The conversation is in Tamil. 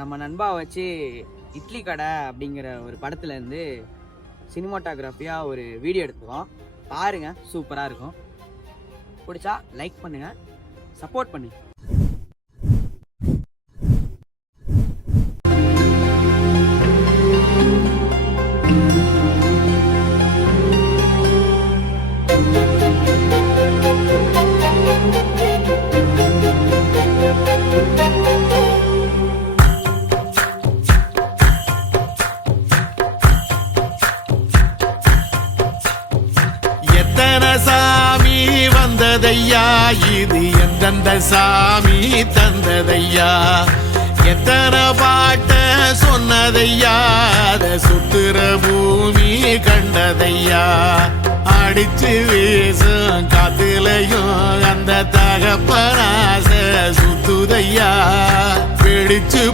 நம்ம நண்பா வச்சு இட்லி கடை அப்படிங்கிற ஒரு படத்துல இருந்து சினிமாட்டோகிராஃபியா ஒரு வீடியோ எடுத்துக்கோம். பாருங்க, சூப்பரா இருக்கும். பிடிச்சா லைக் பண்ணுங்க, சப்போர்ட் பண்ணுங்க. எத்தனை சாமி வந்ததையா, இது எந்தெந்த சாமி தந்ததையா, எத்தனை பாட்ட சொன்னதையா, அத சுத்துற பூமி கண்டதையா, அடிச்சு வீசும் காத்துலையும் அந்த தகப்பனாச சுத்துதையா, பிடிச்சு